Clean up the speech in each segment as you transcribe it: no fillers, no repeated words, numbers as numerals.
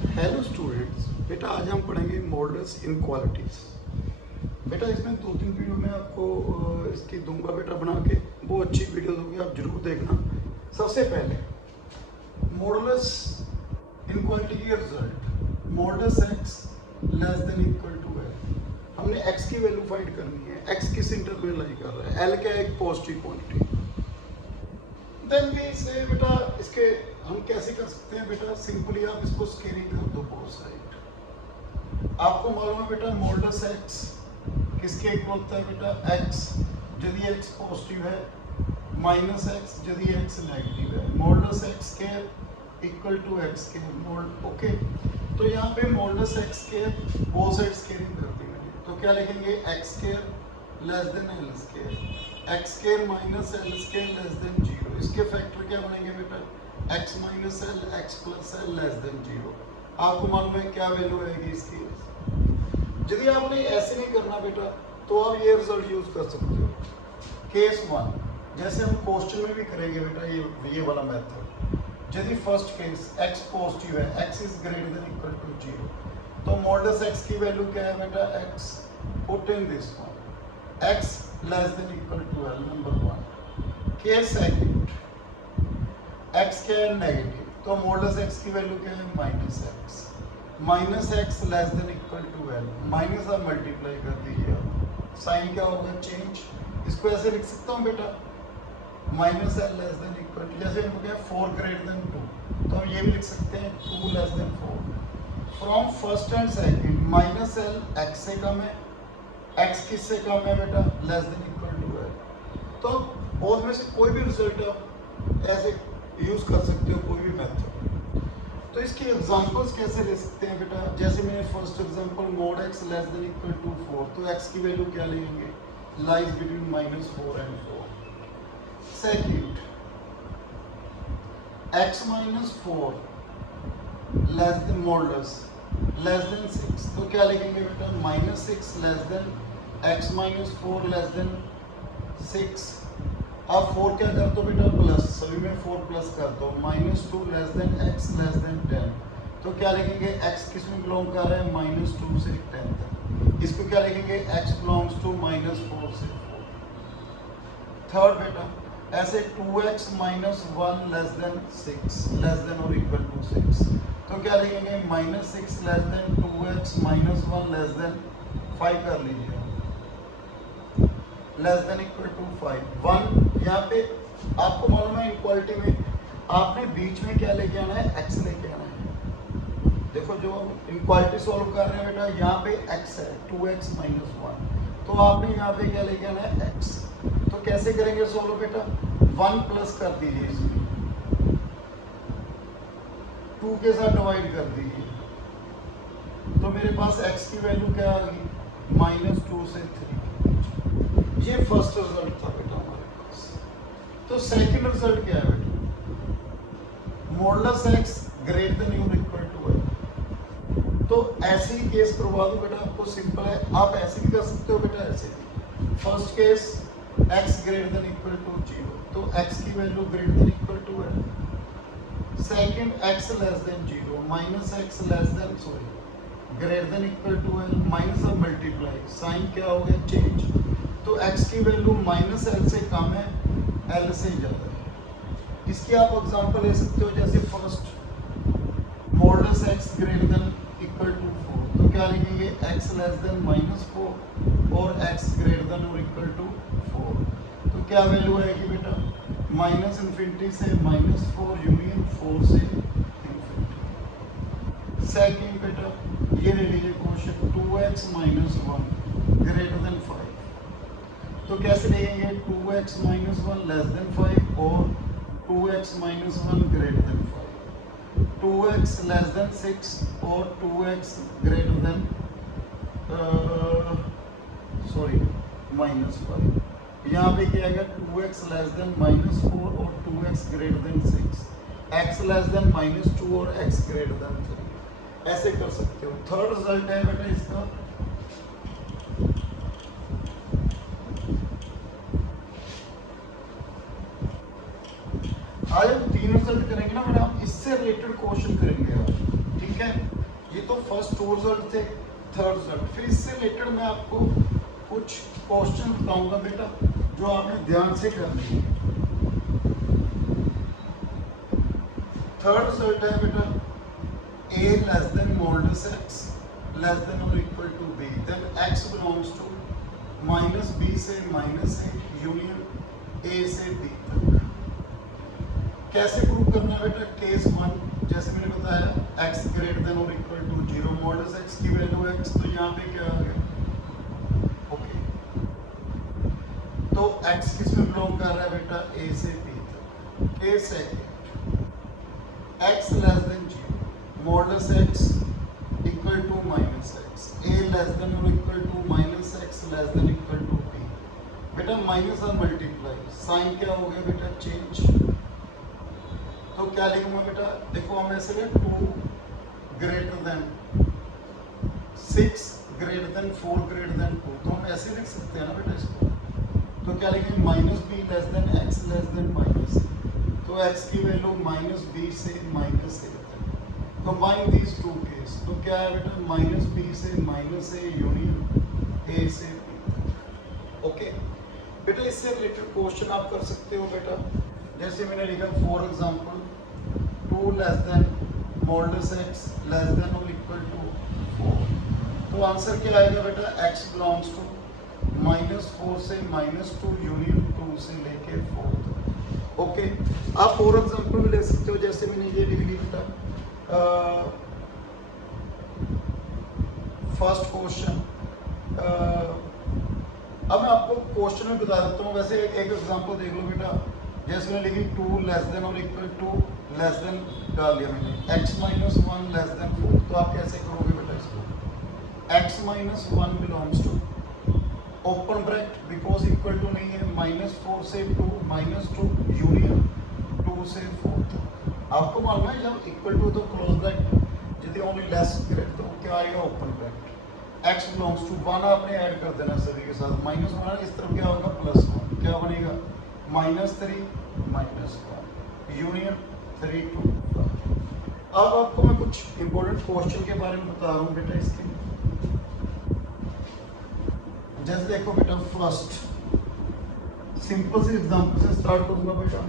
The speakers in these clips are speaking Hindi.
हेलो स्टूडेंट्स, बेटा आज हम पढ़ेंगे मॉडल्स इनक्वालिटीज। बेटा इसमें 2-3 वीडियो में आपको इसकी दूंगा बेटा बना के, वो अच्छी वीडियोस होगी, आप जरूर देखना। सबसे पहले मॉडल्स इनक्वालिटी की result, modulus X less than equal to L. हमने एक्स की वैल्यू फाइंड करनी है, एक्स किस इंटरवल लाई कर रहा है, एल क्या है, एक पॉजिटिव क्वांटिटी। देन भी से बेटा इसके हम कैसे कर सकते हैं बेटा, सिंपली आप इसको स्केलिंग कर दो बोथ साइड। आपको मालूम है बेटा मॉडल्स एक्स किसके इक्वल होता है बेटा, एक्स यदि एक्स पॉजिटिव है माइनस एक्स यदि एक्स नेगेटिव है, modulus X square equal to X square. Okay, तो यहाँ पे modulus X square both side scaling कर दी मैंने, तो क्या लिखेंगे X square less than L square, X square minus L square less than 0। इसके फैक्टर क्या बनेंगे बेटा, x minus L X plus L less than 0। आपको मालूम है क्या वैल्यू आएगी इसकी। यदि आपने ऐसे नहीं करना बेटा तो आप ये रिजल्ट यूज कर सकते हो। केस 1 जैसे हम क्वेश्चन में भी करेंगे बेटा, ये वाला मेथड। यदि फर्स्ट केस x पॉजिटिव है, x is greater than equal to 0, तो मॉडल्स x की वैल्यू क्या है बेटा, x put in this one, x less than equal to l, number 1। Case second x क्या है, नेगेटिव, तो मॉडल्स x की वैल्यू क्या है, minus x less than equal to L, minus आप मल्टीप्लाई कर दीजिए, साइन क्या होगा, चेंज। इसको ऐसे लिख सकता हूँ बेटा, minus L less than equal to, जैसे हमको क्या है 4 ग्रेटर देन 2, तो हम ये भी लिख सकते हैं 2 less than 4। From first and second minus L x से कम है, एक्स किससे कम है बेटा, less than equal to L. तो बोथ में से कोई भी रिजल्ट आप ऐसे यूज कर सकते हो, कोई भी मेथड। तो इसकी एग्जांपल्स कैसे ले सकते हैं बेटा, जैसे मैंने first example mod x less than equal to 4, तो एक्स की वैल्यू क्या लेंगे, lies between -4 and 4। Second x minus 4 less than modulus less than 6, तो क्या लिखेंगे बेटा, -6 less than x minus 4 less than 6। आप 4 क्या कर दो बेटा, प्लस, सभी में 4 प्लस कर दो, -2 less then x less then 10, तो क्या लिखेंगे x किस में बिलोंग कर रहा है, -2 से 10 तक। इसको क्या लिखेंगे, x बिलोंग्स टू -4 से 4। थर्ड बेटा ऐसे 2x minus 1 less than 6 less than और इक्वल टू 6, तो क्या लिखेंगे, -6 less then 2x minus 1 less than 5 कर लीजिए, लेस देन इक्वल टू 5 1। यहाँ पे आपको मालूम है इनक्वालिटी में आपने बीच में क्या लेके आना है, x लेके आना है। देखो जो हम इनक्वालिटी सॉल्व कर रहे हैं बेटा, यहाँ पे x है 2x माइनस 1, तो आपने यहाँ पे क्या लेके आना है, x। तो कैसे करेंगे सॉल्व बेटा, 1 प्लस कर दीजिए, इसमें 2 के साथ डिवाइड कर दीजिए, तो मेरे पास x की वैल्यू क्या आ गई, -2 से 3। ये फर्स्ट रिजल्ट था बेटा हमारे पास। तो सेकंड रिजल्ट क्या है बेटा, मॉडल्स एक्स ग्रेटर देन और इक्वल टू है, तो ऐसे ही केस करवा दो बेटा, आपको सिंपल है, आप ऐसे भी कर सकते हो बेटा, ऐसे भी। First case x greater than equal to 0, तो एक्स की value greater than equal to है। Second x less than 0, minus x less than greater than equal to है, माइनस ऑफ मल्टीप्लाई, साइन क्या हो गया, चेंज, तो x की वैल्यू -l से कम है, l से ज़्यादा है। इसकी आप एग्जांपल ले सकते हो, जैसे first modulus x greater than equal to 4, तो क्या लिखेंगे, x लेस देन -4 और x ग्रेटर देन और इक्वल टू 4, तो क्या वैल्यू आएगी बेटा, -∞ से -4 यूनियन 4 से ∞। सेकंड बेटा ये ले लीजिए question, 2x minus 1 greater than 5, तो कैसे लिखेंगे, 2x माइनस 1 लेस देन 5 और 2x minus 1 greater than 5, 2x less than 6 और 2x ग्रेटर देन -5। यहाँ पे क्या आएगा, 2x लेस देन -4 और 2x greater than 6, x less then -2 और x ग्रेटर देन 3, ऐसे कर सकते हो। थर्ड रिजल्ट है बेटा इसका, आज हम 3 रिजल्ट करेंगे ना मैडम, इससे रिलेटेड क्वेश्चन करेंगे आज, ठीक है। ये तो फर्स्ट 2 रिजल्ट थे, थर्ड रिजल्ट। फिर इससे रिलेटेड मैं आपको कुछ क्वेश्चन बताऊंगा बेटा जो आपने ध्यान से करने हैं। थर्ड रिजल्ट है बेटा a less than modulus x less than और equal to b, then x belongs to minus b से माइनस a यूनियन a से b तक। कैसे प्रूव करना है बेटा? केस 1 जैसे मैंने बताया x ग्रेटर देन और इक्वल टू 0, मॉडुलस x की वैल्यू x, तो यहाँ पे क्या आ गया? ओके, तो x किस में बिलोंग कर रहा है बेटा? a से b तक। Case second x less than 0, modulus x equal to minus x, a less than और equal to minus x less than equal to b। बेटा माइनस और मल्टीप्लाई, साइन क्या हो गया बेटा? चेंज। तो क्या लिखूंगा बेटा? देखो हम ऐसे 2 greater then 6 greater than 4 greater than 2, तो हम ऐसे लिख सकते हैं ना बेटा इसको। तो क्या लिखेंगे? Minus be less than x less then minus, तो x की वैल्यू माइनस बी से माइनस ए तक। कंबाइन दीज टू केस, तो क्या है बेटा? माइनस बी से माइनस ए यूनियन ए से बी। ओके बेटा, इससे रिलेटेड क्वेश्चन आप कर सकते हो बेटा। जैसे मैंने लिखा for example 2 less than modulus x less than और इक्वल टू 4, तो आंसर क्या आएगा बेटा? x बिलोंग्स टू माइनस 4 से माइनस 2 यूनियन 2 से लेके 4 तक। ओके, आप फॉर एग्जांपल भी ले सकते हो, जैसे मैंने ये लिख लिया बेटा फर्स्ट क्वेश्चन। अब मैं आपको क्वेश्चन में बता देता हूँ। वैसे एक एग्जांपल देख लो बेटा, जैसे मैंने लिखी 2 लेस देन और इक्वल टू लेस देन डाल दिया मैंने, x माइनस 1 लेस देन 4, तो आप कैसे करोगे बेटा इसको? x minus 1 belongs to open bracket because equal to नहीं है, माइनस 4 से 2 माइनस 2 यूनियन 2 से 4 तक। आपको मालूम है जब इक्वल टू तो क्लोज ब्रैकेट, यदि ओनली लेस ग्रेटर तो क्या आएगा? Open bracket. x belongs to 1 आपने ऐड कर देना सभी के साथ, माइनस 1 इस तरफ क्या होगा? प्लस 1, क्या बनेगा? Minus 3 minus 1 union 3 2 5। अब आपको मैं कुछ इंपॉर्टेंट क्वेश्चन के बारे में बता रहा हूँ बेटा इसके। जैसे देखो बेटा, फर्स्ट सिंपल से एग्जांपल से स्टार्ट करूंगा बेटा।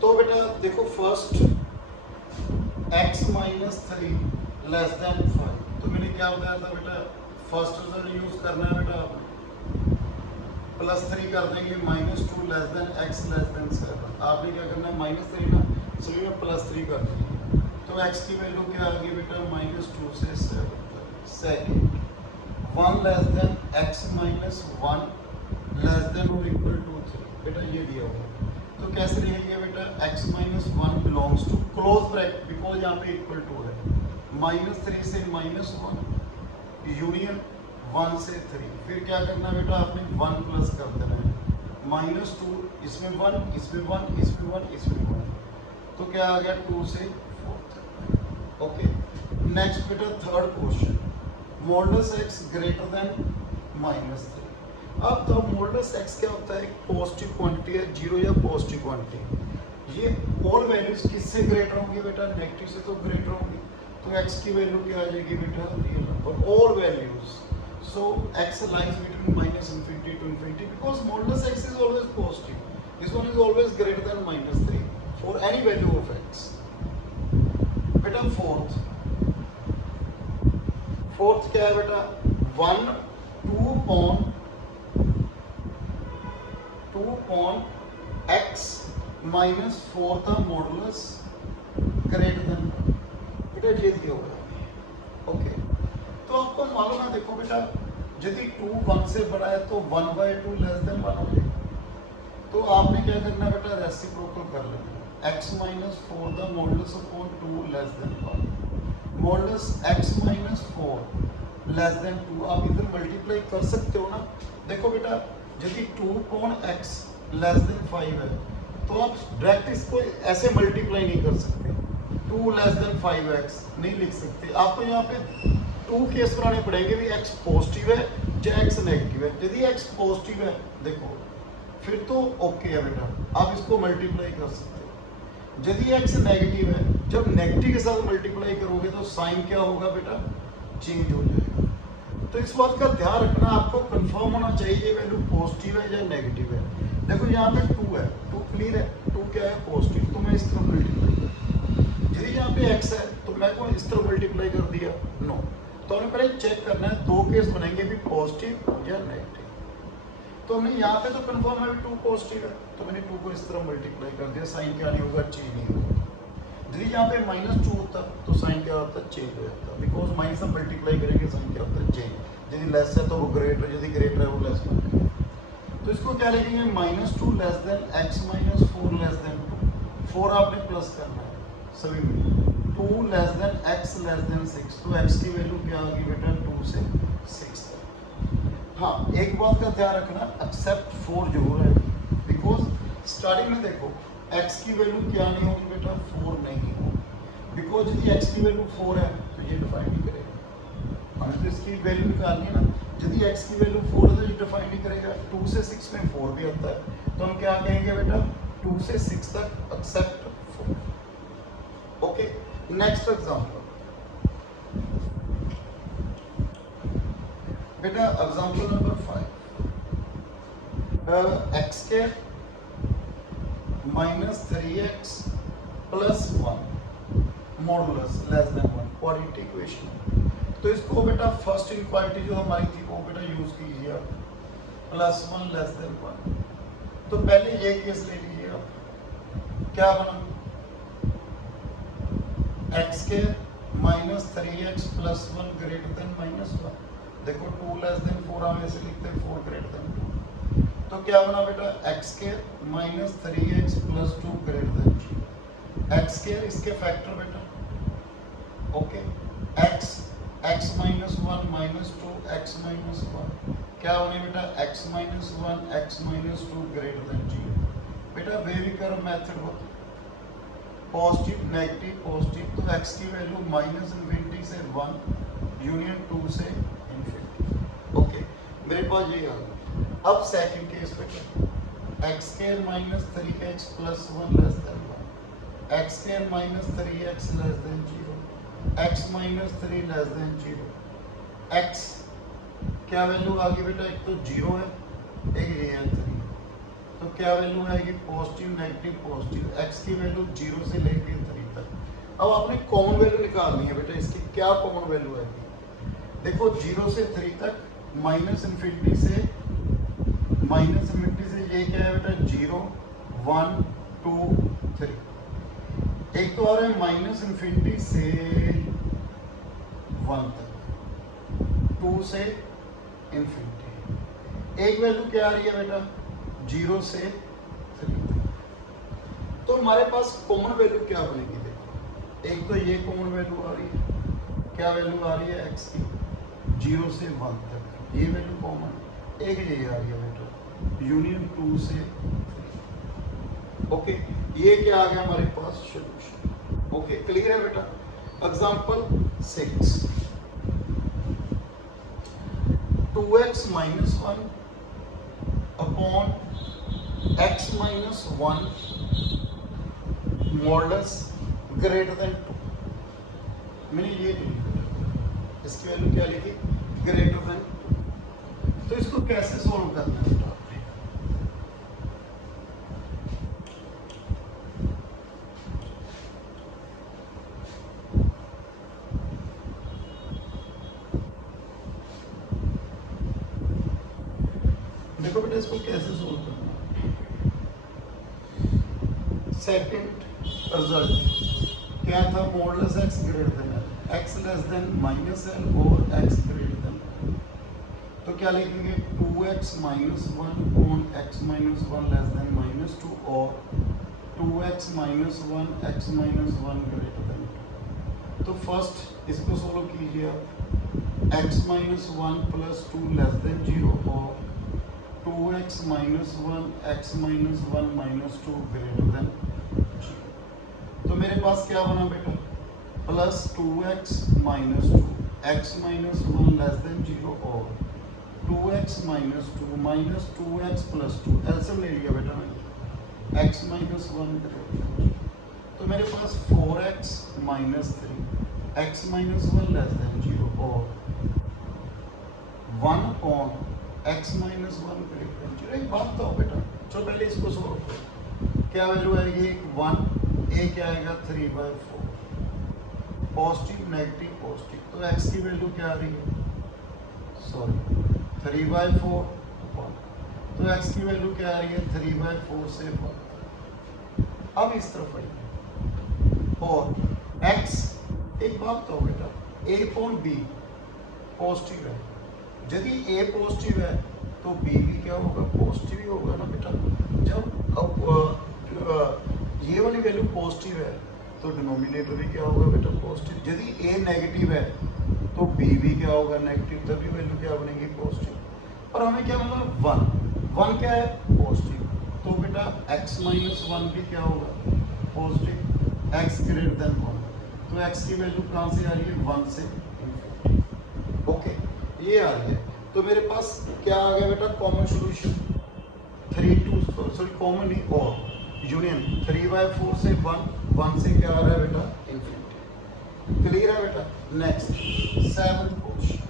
तो बेटा देखो first x minus 3 less than 5, तो मैंने क्या बताया था बेटा? फर्स्ट रिजल्ट यूज करना है बेटा, प्लस 3 कर देंगे, minus 2 less then x less then 7। आपने क्या करना है? माइनस 3 ना, इसलिए मैं प्लस 3 कर देंगे, तो x की वैल्यू क्या आ गई बेटा? माइनस 2 से 7 तक। Second 1 less than x minus 1 less than और इक्वल टू 3, बेटा ये दिया हुआ है, तो कैसे लिखेंगे बेटा? x minus 1 belongs to close bracket because यहाँ पे इक्वल टू है, माइनस 3 से माइनस 1 यूनियन 1 से 3। फिर क्या करना है बेटा? आपने 1 प्लस कर देना है, माइनस 2 इसमें 1 इसमें 1 इसमें 1 इसमें 1, तो क्या आ गया? 2 से 4 तक। ओके, नेक्स्ट बेटा third question, modulus x greater than minus 3। अब तो मॉडुलस x क्या होता है? पॉजिटिव क्वांटिटी है, जीरो या पॉजिटिव क्वांटिटी। ये ऑल वैल्यूज किससे ग्रेटर होंगी बेटा? नेगेटिव से तो ग्रेटर होंगी, तो x की वैल्यू क्या आ जाएगी बेटा? Real number, all values. So x lies between minus infinity to infinity because modulus x is always positive, this one is always greater than minus 3 for any value of x। बेटा फोर्थ क्या है बेटा? 1 2 upon x माइनस 4 का मॉडुलस ग्रेटर देन, बेटा ये दिया हुआ है। ओके, तो आपको मालूम है, देखो बेटा यदि 2 1 से बड़ा है तो 1/2 लेस देन 1 हो जाएगा, तो आपने क्या करना बेटा? रेसिप्रोकल कर लेना, x माइनस 4 का modulus upon 2 less then 1, modulus x minus 4 less then 2, आप इधर मल्टीप्लाई कर सकते हो ना। देखो बेटा यदि 2 अपॉन x लेस देन 5 है तो आप डायरेक्ट इसको ऐसे मल्टीप्लाई नहीं कर सकते, 2 लेस देन 5x नहीं लिख सकते, आपको यहाँ पे 2 केस बनाने पड़ेंगे भी x पॉजिटिव है या x नेगेटिव है। यदि x पॉजिटिव है देखो फिर तो ओके है बेटा, आप इसको मल्टीप्लाई कर सकते हो, यदि x नेगेटिव है, जब नेगेटिव के साथ मल्टीप्लाई करोगे तो साइन क्या होगा बेटा, चेंज हो जाएगा। तो इस बात का ध्यान रखना, आपको कंफर्म होना चाहिए ये वैल्यू पॉजिटिव है या नेगेटिव है। देखो यहाँ पे 2 है, 2 क्लियर है, 2 क्या है, पॉजिटिव, तो मैं इस तरफ मल्टीप्लाई कर, यदि यहाँ पे x है तो मैं को इस तरफ मल्टीप्लाई कर दिया, नो। तो हमें पहले चेक करना है, दो केस बनेंगे भी, पॉजिटिव या नेगेटिव। तो हमने यहाँ पे तो कंफर्म है 2 पॉजिटिव है, तो मैंने 2 को इस तरह मल्टीप्लाई कर दिया, साइन क्या नहीं होगा, चेंज नहीं होगा। यदि यहाँ पे -2 होता तो साइन क्या होता, चेंज हो जाता, बिकॉज माइनस हम मल्टीप्लाई करेंगे, साइन क्या होता है, चेंज। यदि लेस है तो वो ग्रेटर, यदि ग्रेटर है वो लेस बन जाएगा। तो इसको क्या लिखेंगे, -2 less then x -4 less then 2, 4 आपने प्लस करना है सभी में, 2 less then x less than 6, तो x की वैल्यू क्या आ गई बेटा, 2 से 6 तक। हाँ, एक बात का ध्यान रखना, एक्सेप्ट 4 जरूर है, बिकॉज स्टार्टिंग में देखो x की वैल्यू क्या नहीं होगी बेटा, 4 नहीं होगी, बिकॉज यदि x की वैल्यू 4 है तो ये डिफाइन नहीं करेगा, हमें तो इसकी वैल्यू निकालनी है ना। यदि x की वैल्यू 4 है तो ये डिफाइन नहीं करेगा। 2 से 6 में 4 भी आता है, तो हम क्या कहेंगे बेटा, 2 से 6 तक एक्सेप्ट 4। ओके, नेक्स्ट एग्जांपल बेटा, एग्जांपल नंबर 5, x के -3x + 1 modulus less then 1, quadratic equation. तो इसको बेटा फर्स्ट इनक्वालिटी जो हमारी थी वो बेटा यूज कीजिए आप, +1 लेस देन 1। तो पहले ये केस ले लीजिए आप, क्या बना, x के -3x + 1 ग्रेटर देन -1। देखो 2 लेस देन 4 हम ऐसे लिखते हैं, 4 ग्रेटर देन 2। तो क्या बना बेटा, x के -3x + 2 ग्रेटर देन 0। x के इसके फैक्टर बेटा, ओके, x -1 -2 x -1 क्या होने बेटा, x -1 x -2 ग्रेटर देन 0। बेटा वेव कर्व मेथड होता, पॉजिटिव नेगेटिव पॉजिटिव, तो x की वैल्यू -∞ से 1 यूनियन 2 से ∞। ओके, मेरे पास ये आ गया। अब सेकंड केस बेटा, x² -3x + 1 less than 1, x² -3x less than 0, x -3 less than 0, x क्या वैल्यू आ गई बेटा, एक तो 0 है, एक ये है 3, तो क्या वैल्यू आएगी, पॉजिटिव नेगेटिव पॉजिटिव, x की वैल्यू 0 से लेके 3 तक। अब आपने कॉमन वैल्यू निकालनी है बेटा, इसकी क्या कॉमन वैल्यू आएगी, देखो 0 से 3 तक, -∞ से ये क्या है बेटा, 0 1 2 3, एक तो आ रहा है -∞ से 1 तक, 2 से ∞, एक वैल्यू क्या आ रही है बेटा, 0 से 3 तक। तो हमारे पास कॉमन वैल्यू क्या बनेगी, देखो एक तो ये कॉमन वैल्यू आ रही है, क्या वैल्यू आ रही है x की, 0 से 1 तक, ये वैल्यू कॉमन, एक ये आ रही है बेटा यूनियन 2 से 3। ओके, ये क्या आ गया हमारे पास, सोल्यूशन। ओके, क्लियर है बेटा। Example 6, 2x - 1 upon x - 1 modulus greater than 2। मैंने ये लिखा, इसकी वैल्यू क्या लिखी, ग्रेटर देन 2। तो इसको कैसे सॉल्व करना है बेटा, देखो बेटा इसको कैसे सोल्व करना है। सेकंड रिजल्ट क्या था, modulus x greater then l, x less then -l और x ग्रेटर देन l। तो क्या लिखेंगे, 2x - 1 upon x - 1 less than -2 और 2x - 1 x - 1 ग्रेटर देन 2। तो फर्स्ट इसको सोल्व कीजिए आप, x - 1 + 2 लेस देन 0 और 2x - 1 x - 1 - 2 ग्रेटर देन 0। तो मेरे पास क्या बना बेटा, +2x - 2 x - 1 लेस देन 0 और 2x - 2 -2x + 2, एलसीएम ले लिया बेटा मैंने, x - 1 ग्रेटर देन 0। तो मेरे पास 4x minus 3 x minus 1 less than 0 और 1 upon x minus 1 greater than 0। एक बात तो बेटा, चलो पहले इसको सॉल्व करो। क्या वैल्यू आएगी? 1, a क्या आएगा? 3/4, पॉजिटिव नेगेटिव पॉजिटिव, तो x की वैल्यू क्या आ रही है? सॉरी 3/4, तो x की वैल्यू क्या आ रही है? 3/4 से 1। अब इस तरफ आइए और x, एक बात तो बेटा, a अपॉन b पॉजिटिव है, यदि a पॉजिटिव है तो b भी क्या होगा? पॉजिटिव ही होगा ना बेटा। जब अब ये वाली वैल्यू पॉजिटिव है तो डिनोमिनेटर भी क्या होगा बेटा? पॉजिटिव। यदि a नेगेटिव है तो b भी क्या होगा? नेगेटिव, तभी वैल्यू क्या बनेगी? पॉजिटिव। और हमें क्या मिला? 1 क्या है? पॉजिटिव, तो बेटा x माइनस 1 भी क्या होगा? पॉजिटिव। x ग्रेटर देन 1, तो x की वैल्यू कहाँ से आ रही है? 1 से इनफिनिटी। ओके, ये आ रही है। तो मेरे पास क्या आ गया बेटा? कॉमन सॉल्यूशन कॉमन नहीं, और यूनियन 3/4 से 1 से क्या आ रहा है बेटा? इनफिनिटी। क्लियर है बेटा? Next 7th question,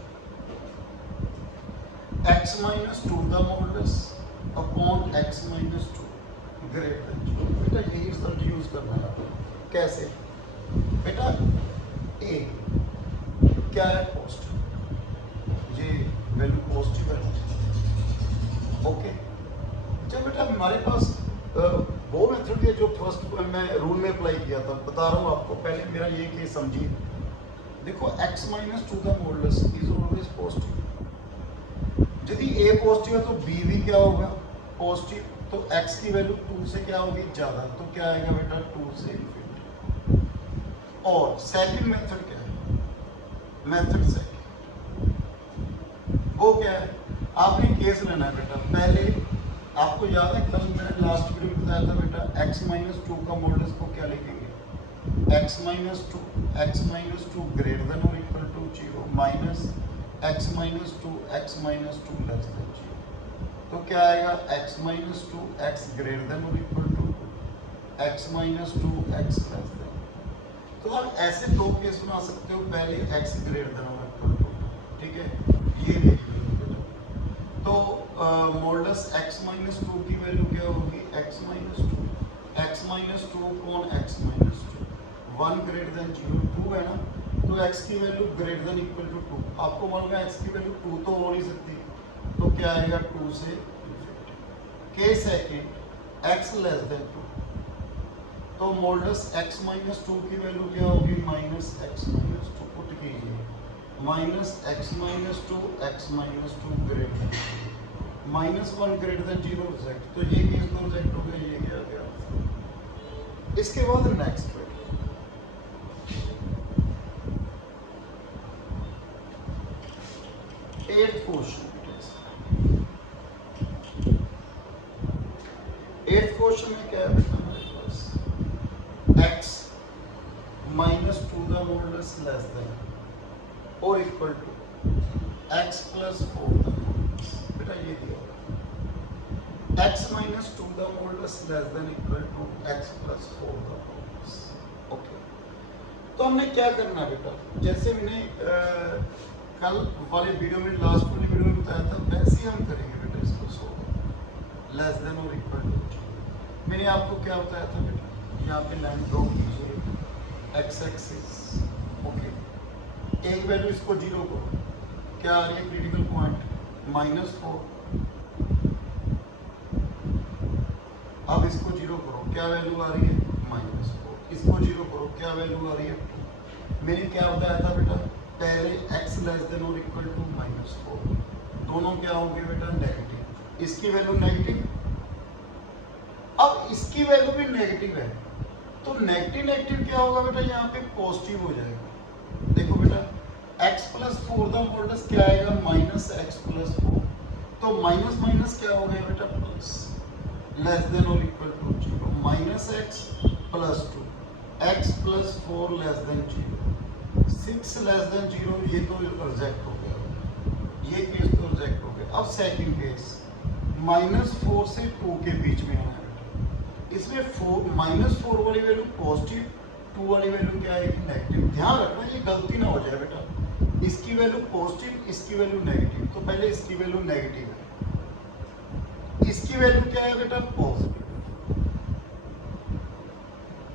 x minus 2 the modulus upon x minus 2 greater then 0। बेटा यही रिजल्ट यूज करना है। कैसे बेटा? a क्या है? पॉजिटिव, ये वैल्यू पॉजिटिव है। ओके, जब बेटा हमारे पास वो मेथड है जो फर्स्ट मैं रूल में अप्लाई किया था, बता रहा हूँ आपको। पहले मेरा ये केस समझिए। देखो x minus 2 the modulus is always positive. यदि a पॉजिटिव है तो b भी क्या होगा? पॉजिटिव, तो x की वैल्यू 2 से क्या होगी? ज़्यादा, तो क्या आएगा बेटा? 2 से इनफिनिटी। और सेकंड मेथड क्या है? मेथड सेकंड वो क्या है? आपने केस लेना है बेटा। पहले आपको याद है कल मैंने लास्ट वीडियो में बताया था बेटा, x माइनस 2 का मॉडुलस को क्या लिखेंगे? x माइनस 2 ग्रेटर देन और equal to 0 minus x minus 2 less than 0। तो क्या आएगा? x minus 2 x greater than और equal to x minus 2 x less than. तो आप ऐसे दो केस बना सकते हो, पहले x ग्रेटर देन और इक्वल टू, ठीक है, ये देख लीजिए। तो मॉडुलस x माइनस 2 की वैल्यू क्या होगी? x माइनस 2 कौन? x माइनस 2 1 ग्रेटर देन 0 2 है ना, तो x की value greater than equal to 2। आपको मालूम है x की वैल्यू 2 तो हो नहीं सकती, तो क्या आएगा? 2 से infinity. Case second x less then 2, तो मॉडुलस x माइनस 2 की वैल्यू क्या होगी? Minus x minus 2। पुट कीजिए minus x minus 2 greater then -1 greater than 0 reject, तो ये केस तो रिजेक्ट हो गया, ये क्या गया। इसके बाद next 8th question. 8th question में क्या है बेटा? हमारे पास x minus 2 the modulus less than और equal to x plus 4 the modulus. बेटा ये दिया हुआ x minus 2 the modulus less than equal to x plus 4 the modulus. Okay, तो हमने क्या करना है बेटा? जैसे मैंने कल वाले वीडियो में, लास्ट वाली वीडियो में बताया था, वैसे ही हम करेंगे बेटा इसको सोल्व। लेस देन और इक्वल टू, मैंने आपको क्या बताया था बेटा? यहाँ पे लाइन ड्रॉ कीजिए, एक्स एक्सिस। ओके, एक वैल्यू इसको 0 करो, क्या आ रही है? Critical point -4। अब इसको 0 करो, क्या वैल्यू आ रही है? -4। इसको 0 करो, क्या वैल्यू आ रही है? 2। मैंने क्या बताया था बेटा? पहले x लेस देन और इक्वल टू -4, दोनों क्या होंगे बेटा? नेगेटिव। इसकी वैल्यू नेगेटिव, अब इसकी वैल्यू भी नेगेटिव है, तो नेगेटिव नेगेटिव क्या होगा बेटा? यहाँ पे पॉजिटिव हो जाएगा। देखो बेटा, x प्लस 4 द मॉडुलस क्या आएगा? -x प्लस 4, तो माइनस माइनस क्या हो गया बेटा? प्लस। लेस देन और equal to 0 -x plus 2 x plus 4 less than 0 6 less than 0। ये तो रिजेक्ट हो गया, ये केस तो रिजेक्ट हो गया। अब सेकंड केस -4 से 2 के बीच में आना है। इसमें -4 वाली वैल्यू पॉजिटिव, 2 वाली वैल्यू क्या आएगी नेगेटिव। ध्यान रखना ये गलती ना हो जाए बेटा, इसकी वैल्यू पॉजिटिव, इसकी वैल्यू नेगेटिव, तो पहले इसकी वैल्यू नेगेटिव है, इसकी वैल्यू क्या है बेटा पॉजिटिव,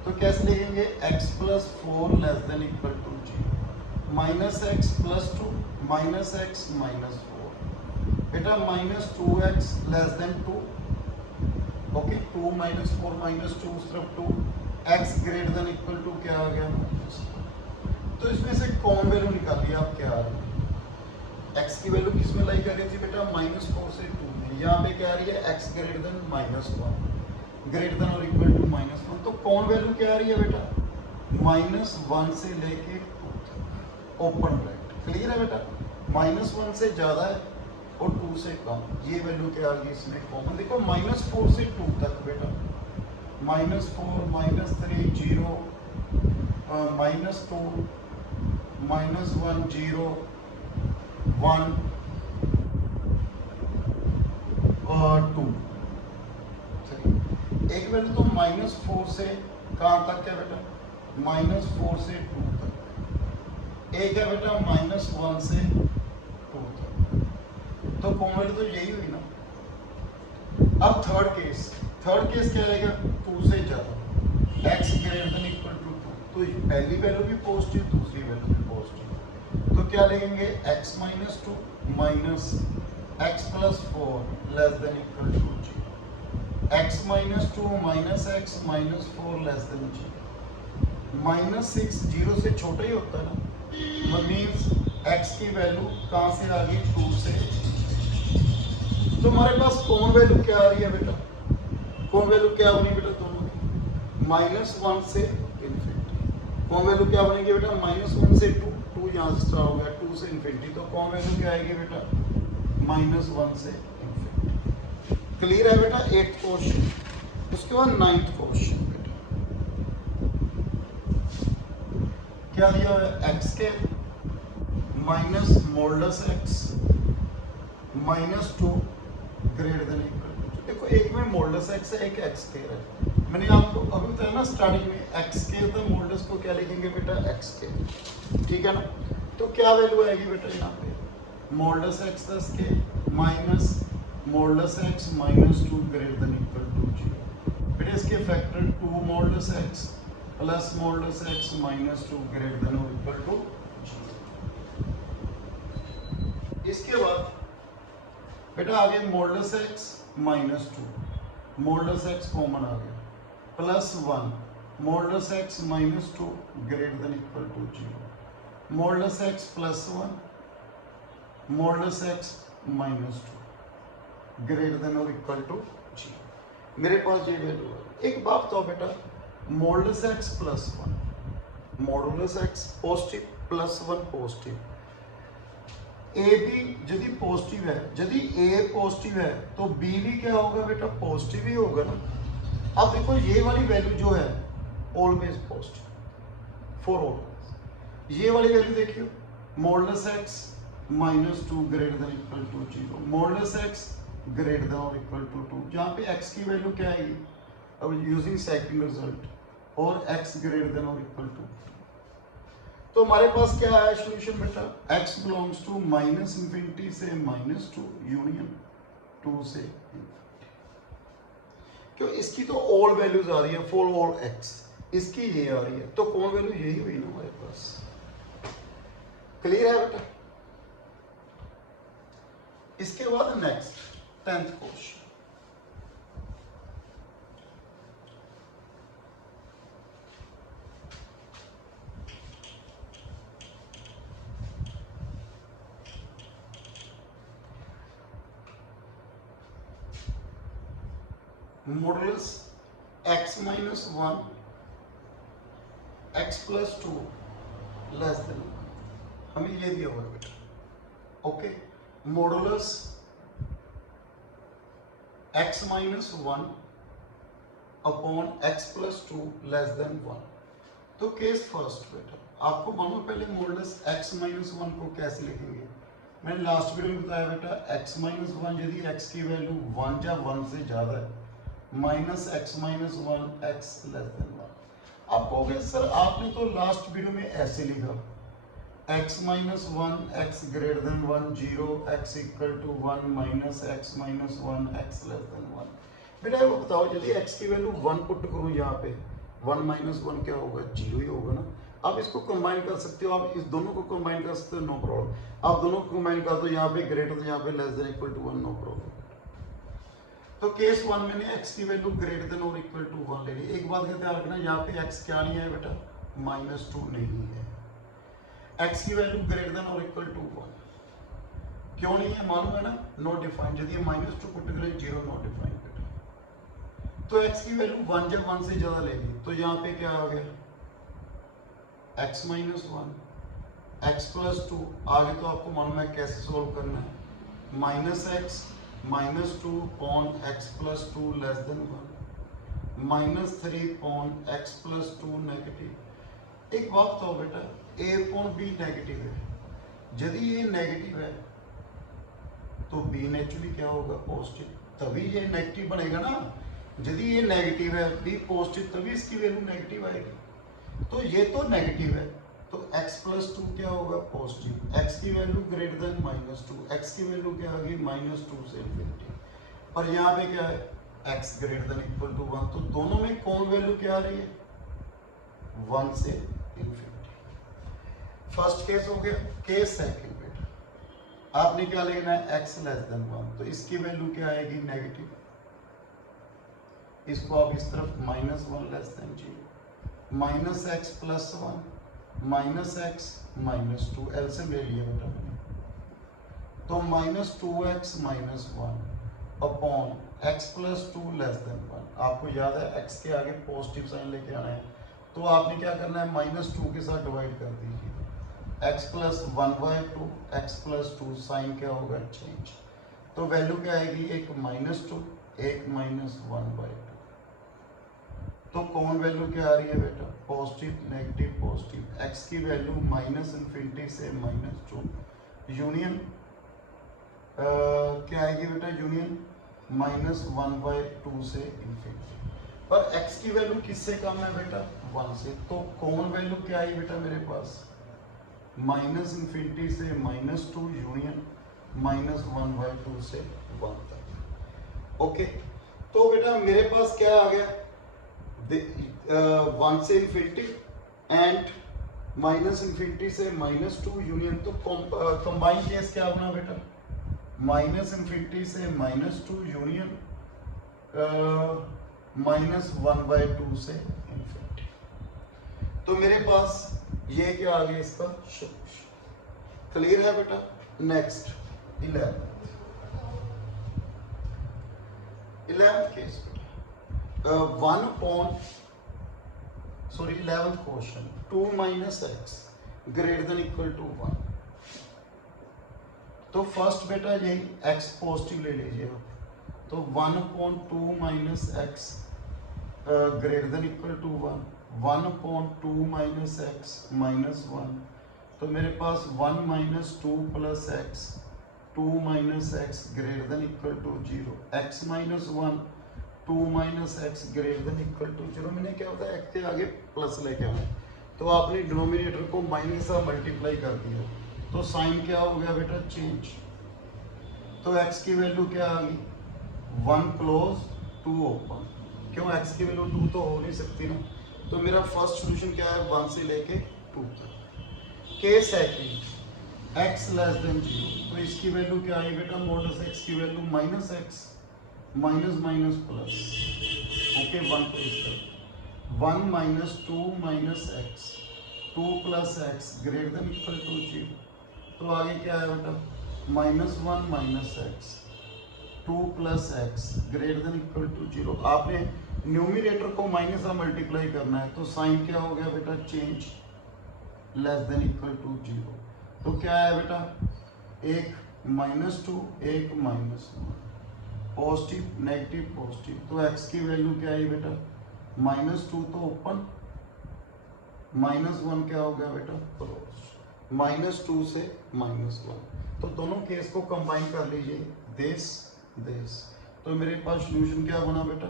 तो कैसे लिखेंगे x + 4 <= 0, -x + 2 -x - 4 बेटा -2x <= 2, ओके 2 - 4 - 2 सिर्फ 2, x > टू क्या आ गया -, तो इसमें से कॉमन वैल्यू निकालिए आप क्या आ रही है। x की वैल्यू किस में लाई कर रही थी बेटा -4 से 2 में, यहाँ पे क्या आ रही है x <= -1 ग्रेटर देन और इक्वल टू -1, तो कौन वैल्यू क्या आ रही है बेटा -1 से लेके 2 तक, ओपन ब्रैकेट, क्लियर है बेटा, -1 से ज़्यादा है और 2 से कम, ये वैल्यू क्या आ गई इसमें कॉमन। देखो -4 से 2 तक बेटा -4 -3 0 -2 -1 0 1 और 2, एक वैल्यू तो -4 से कहाँ तक है बेटा -4 से 2 तक, एक है बेटा -1 से 2 तक, तो कॉमन वैल्यू तो यही हुई ना। अब थर्ड केस क्या रहेगा 2 से ज़्यादा, x > 2, तो पहली वैल्यू भी पॉजिटिव, दूसरी वैल्यू भी पॉजिटिव, तो क्या लिखेंगे x - 2 - x + 4 <= 0, x - 2 - x - 4 <= 0, -6 0 से छोटा ही होता है ना, मीन्स x की वैल्यू कहाँ से आ गई 2 से, तो हमारे पास कॉमन वैल्यू क्या आ रही है बेटा, कॉमन वैल्यू क्या बनी बेटा दोनों में -1 से इन्फिनिटी, कॉमन वैल्यू क्या बनेगी बेटा -1 से 2, 2 यहाँ से स्टार्ट हो गया 2 से इन्फिनिटी, तो कॉमन वैल्यू क्या आएगी बेटा -1 से इन्फिनिटी। क्लियर है बेटा 8th क्वेश्चन। उसके बाद 9th क्वेश्चन बेटा क्या दिया हुआ है x के -x -2 greater than equal to, देखो एक में मोल्डस x है, एक x स्क्वायर है, मैंने आपको अभी बताया ना स्टार्टिंग में x स्क्वायर था, मोल्डस को क्या लिखेंगे बेटा x स्क्वायर, ठीक है ना, तो क्या वैल्यू आएगी बेटा यहाँ पे मोल्डस x का square minus modulus x -2 greater than equal to 0, बेटा इसके factor 2 modulus x plus modulus x -2 greater than और इक्वल टू 0। इसके बाद बेटा आगे modulus x -2, modulus x common आ गया, plus 1 modulus x -2 greater than equal to 0, modulus x plus 1 modulus x -2 greater than और इक्वल टू 0। मेरे पास ये वैल्यू है। एक बात तो बेटा modulus x plus 1 modulus x positive plus 1 positive, a भी यदि पॉजिटिव है, यदि ए पॉजिटिव है तो बी भी क्या होगा बेटा पॉजिटिव ही होगा ना। अब देखो ये वाली वैल्यू जो है ऑलवेज पॉजिटिव फॉर ऑलवेज, ये वाली वैल्यू देखियो modulus x -2 greater than equal to 0, modulus x greater than और इक्वल टू 2, जहाँ पे x की वैल्यू क्या आएगी अब यूजिंग सेकंड रिजल्ट, और x ग्रेटर देन और इक्वल टू, तो हमारे पास क्या है सॉल्यूशन बेटा x बिलोंग्स टू -∞ से -2 यूनियन 2 से इन्फिनिटी, क्यों इसकी तो ऑल वैल्यूज आ रही है फॉर ऑल x, इसकी ये आ रही है, तो कौन वैल्यू यही हुई ना हमारे पास। क्लियर है बेटा। इसके बाद next 10th question, modulus x -1 x + 2 less then, हमें ये दिया हुआ है बेटा, okay modulus x -1 upon x + 2 less then 1, तो केस फर्स्ट बेटा आपको मालूम पहले मॉडुलस x -1 को कैसे लिखेंगे, मैंने लास्ट वीडियो में बताया बेटा x -1 यदि x की वैल्यू 1 या 1 से ज़्यादा है minus x minus one x less than one. आप कहोगे सर आपने तो लास्ट वीडियो में ऐसे लिखा x minus one x greater than one, zero x equal to one, minus x minus one x less than one. बेटा वो बताओ यदि x की वैल्यू वन पुट करूँ यहाँ पे, वन माइनस वन क्या होगा, जीरो ही होगा ना। आप इसको कंबाइन कर सकते हो, आप इस दोनों को कंबाइन कर सकते हो, नो प्रॉब्लम। आप दोनों को कंबाइन कर दो, यहाँ पे ग्रेटर यहाँ पे less than equal to one, no problem. तो केस वन मैंने x की वैल्यू ग्रेटर देन और इक्वल टू वन ले ली। एक बात का ध्यान रखना, यहाँ पे x क्या नहीं है बेटा, माइनस टू नहीं है। x की वैल्यू ग्रेटर देन और इक्वल टू वन क्यों नहीं है मालूम है ना, नॉट डिफाइंड। यदि माइनस टू पुट करें, जीरो नॉट डिफाइंड बेटा। तो x की वैल्यू वन जब वन से ज्यादा लेगी तो यहाँ पे क्या आ गया, x minus one x plus two. आगे तो आपको मालूम है कैसे सोल्व करना है, minus x minus two upon x plus two less than one, minus three upon x plus two negative. एक बात बताओ बेटा, ए पॉन बी नेगेटिव है, यदि ये नेगेटिव है तो बी नेचुरली क्या होगा, पॉजिटिव, तभी ये नेगेटिव बनेगा ना। यदि ये नेगेटिव है, बी पॉजिटिव, तभी इसकी वैल्यू नेगेटिव आएगी। तो ये तो नेगेटिव है, तो x प्लस टू क्या होगा, पॉजिटिव। x की value greater than minus two, x की वैल्यू क्या आ गई, माइनस टू से इन्फिनिटी। और यहाँ पे क्या है, x greater than equal to one. तो दोनों में कौन वैल्यू क्या आ रही है, वन से इन्फिनिटी। फर्स्ट केस हो गया। केस सेकंड बेटा, आपने क्या लेना है, x लेस देन वन, तो इसकी वैल्यू क्या आएगी, नेगेटिव। इसको आप इस तरफ minus one less than zero, minus x plus one, minus x minus to, LCM ले लिया बेटा मैंने, तो minus two x minus one upon x plus two less than one. आपको याद है एक्स के आगे पॉजिटिव साइन लेके आना है, तो आपने क्या करना है, माइनस टू के साथ डिवाइड कर दीजिए, x plus one by two, x plus two, sign क्या होगा, चेंज। तो वैल्यू क्या आएगी, एक माइनस टू, एक माइनस वन बाई टू। तो कौन वैल्यू क्या आ रही है बेटा, पॉजिटिव नेगेटिव पॉजिटिव। x की वैल्यू माइनस इन्फिनिटी से माइनस टू, यूनियन क्या आएगी बेटा, union minus one by two से इन्फिनिटी। पर x की वैल्यू किससे कम है बेटा, वन से। तो कौन वैल्यू क्या आई बेटा मेरे पास, माइनस इन्फिनिटी से minus two, union minus one by two से वन तक। ओके, तो बेटा मेरे पास क्या आ गया, वन से इन्फिनिटी एंड माइनस इन्फिनिटी से माइनस टू यूनियन। तो कंबाइन केस क्या बना बेटा, माइनस इन्फिनिटी से minus two union minus one by two से इन्फिनिटी। तो मेरे पास ये क्या आ गया, इसका सोल्यूशन। क्लियर है बेटा। Next 11th case, 11th question, 2 minus x greater than equal to 1। तो फर्स्ट बेटा यही x पॉजिटिव ले लीजिए आप, तो 1/2 minus x greater than equal to 1, 1/2 minus x minus 1। तो मेरे पास 1 minus two plus x, 2 minus x greater than equal to 0, x minus 1, 2 minus x greater than equal to 0। मैंने क्या होता है, एक्स के आगे प्लस लेके आना, तो आपने डिनोमिनेटर को माइनस से मल्टीप्लाई कर दिया, तो साइन क्या हो गया बेटा, चेंज। तो x की वैल्यू क्या आ गई, 1 क्लोज 2 ओपन। क्यों, x की वैल्यू 2 तो हो नहीं सकती ना। तो मेरा फर्स्ट सोल्यूशन क्या है, 1 से लेके 2 तक। Case second, x less than 0, तो इसकी वैल्यू क्या आई बेटा, मॉडल्स x की value minus x minus minus plus, okay 1 को इस तरफ, 1 minus two minus x, 2 plus x greater than equal to 0। तो आगे क्या है बेटा, -1 minus x, 2 plus x greater than equal to 0। आपने न्यूमिनेटर को माइनस से मल्टीप्लाई करना है, तो साइन क्या हो गया बेटा, change, less than equal to 0। तो क्या है बेटा, एक -2 एक -1, पॉजिटिव नेगेटिव पॉजिटिव। तो x की वैल्यू क्या आई बेटा, -2 तो ओपन, -1 क्या हो गया बेटा, क्लोज, -2 से -1। तो दोनों केस को कंबाइन कर लीजिए, दिस दिस। तो मेरे पास सॉल्यूशन क्या बना बेटा,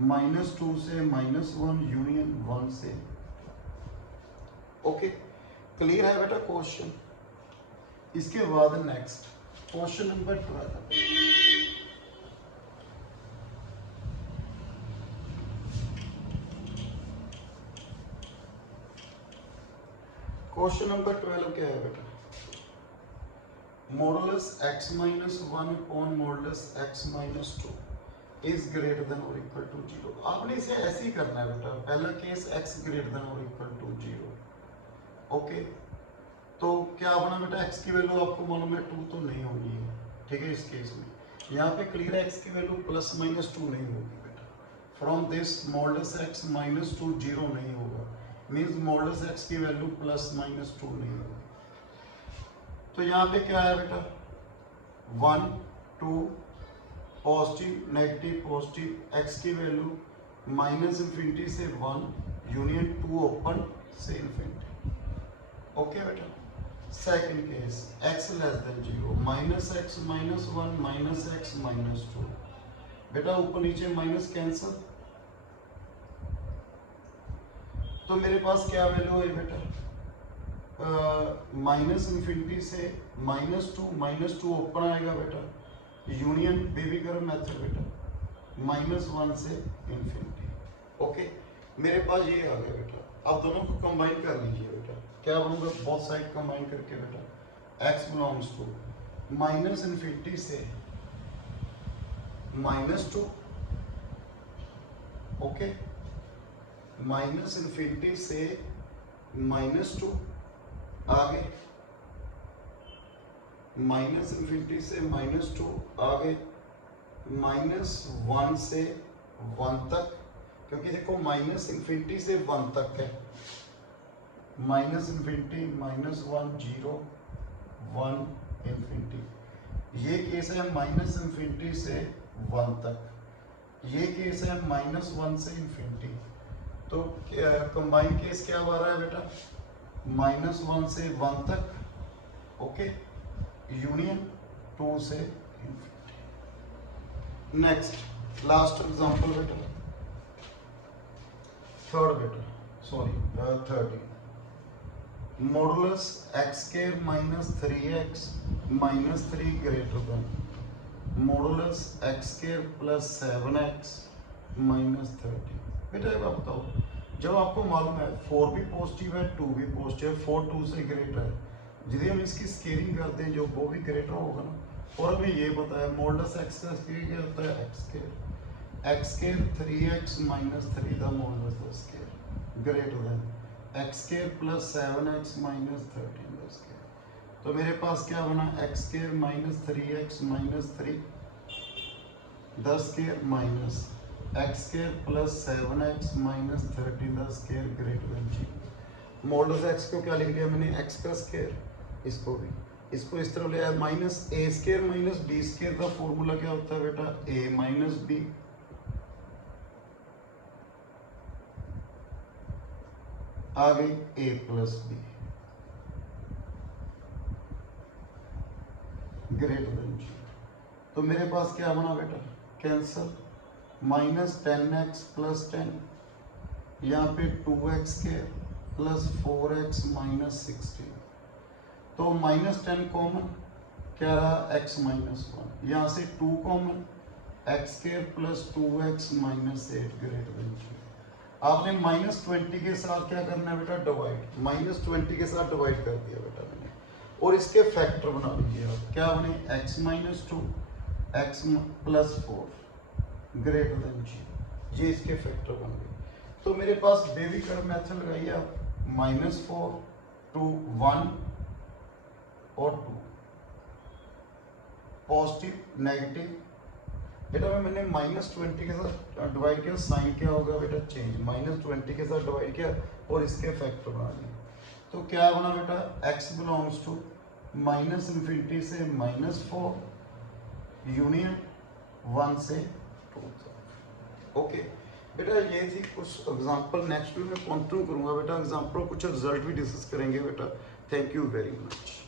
-2 से -1 यूनियन 1 से। ओके, क्लियर है बेटा क्वेश्चन। इसके बाद next question number 12। Question number 12 क्या है बेटा? Modulus x minus 1 upon modulus x minus 2 is greater than और इक्वल टू 0। आपने इसे ऐसे ही करना है बेटा, पहला केस x ग्रेटर देन और इक्वल टू 0। ओके, तो क्या बना बेटा, x की वैल्यू आपको मालूम है 2 तो नहीं होगी, ठीक है। इस केस में यहाँ पे क्लियर है x की वैल्यू प्लस माइनस 2 नहीं होगी बेटा। From this modulus x minus 2 0 नहीं होगा, मीन्स मॉडुलस x की वैल्यू प्लस माइनस 2 नहीं होगी। तो यहाँ पे क्या है बेटा, 1 2 पॉजिटिव नेगेटिव पॉजिटिव, x की वैल्यू माइनस इन्फिनिटी से 1 यूनियन 2 ओपन से इन्फिनिटी। ओके बेटा, second case x less than 0 minus x minus 1 minus x minus 2। बेटा ऊपर नीचे माइनस कैंसल, तो मेरे पास क्या वैल्यू है बेटा, माइनस इन्फिनिटी से माइनस टू ओपन आएगा बेटा, यूनियन बेबी गर्ल मेथड बेटा, -1 से इन्फिनिटी। ओके, मेरे पास ये आ गया बेटा। अब दोनों को कंबाइन कर लीजिए बेटा, क्या बनूंगा, बोथ साइड कंबाइन करके बेटा x belongs to minus infinity से -2, ओके, माइनस इन्फिनिटी से -2 आगे, माइनस इन्फिनिटी से -2 आगे, -1 से 1 तक, क्योंकि देखो माइनस इन्फिनिटी से 1 तक है, माइनस इन्फिनिटी -1 0 1 इन्फिनिटी। ये केस है माइनस इन्फिनिटी से 1 तक, ये केस है -1 से इन्फिनिटी। तो कंबाइन केस क्या आ रहा है बेटा, -1 से 1 तक, ओके, यूनियन 2 से इन्फिनिटी। नेक्स्ट लास्ट एग्जांपल बेटा, थर्ड बेटा, sorry 30। Modulus x square minus 3x minus 3 greater than modulus x square plus 7x minus 30। बेटा एक बात बताओ, जब आपको मालूम है 4 भी पॉजिटिव है 2 भी पॉजिटिव है, 4 2 से ग्रेटर है, यदि हम इसकी स्केलिंग करते हैं जो वो भी ग्रेटर होगा ना। और हमें ये पता है मॉडुलस x का स्क्वायर क्या होता है, x square 3x minus 3 the modulus square greater than x square plus 7x minus 13 the square. तो मेरे पास क्या बना, x square minus 3x minus 3 the square minus x square plus 7x minus 13 the square greater than 0। Modulus x को क्या लिख लिया मैंने, x का स्क्वायर, इसको भी, इसको इस तरफ ले आया, minus a square minus b square का फॉर्मूला क्या होता है बेटा, a माइनस b आ गई a plus b greater than 0। तो मेरे पास क्या बना बेटा, कैंसल, माइनस 10x प्लस 10, यहाँ पे 2x square plus 4x minus 16। तो -10 कॉमन, क्या रहा, x माइनस 1, यहाँ से 2 common, x square plus 2x minus 8 greater than 0। आपने -20 के साथ क्या करना है बेटा, डिवाइड, -20 के साथ डिवाइड कर दिया बेटा मैंने, और इसके फैक्टर बना लीजिए आप, क्या बने, x minus 2 x plus 4 greater than 0, ये इसके फैक्टर बन गए। तो मेरे पास बेबी कर्व मेथड लगाइए आप, -4 2 1 और 2, पॉजिटिव नेगेटिव। बेटा मैंने -20 के साथ डिवाइड किया, साइन क्या होगा बेटा, चेंज, -20 के साथ डिवाइड किया और इसके फैक्टर बना लिए। तो क्या बना बेटा, x belongs to minus infinity से -4 यूनियन 1 से 2 तक। ओके बेटा, ये थी कुछ एग्जांपल, नेक्स्ट वीडियो में कंटिन्यू करूंगा बेटा एग्जांपल, कुछ रिजल्ट भी डिस्कस करेंगे बेटा। Thank you very much.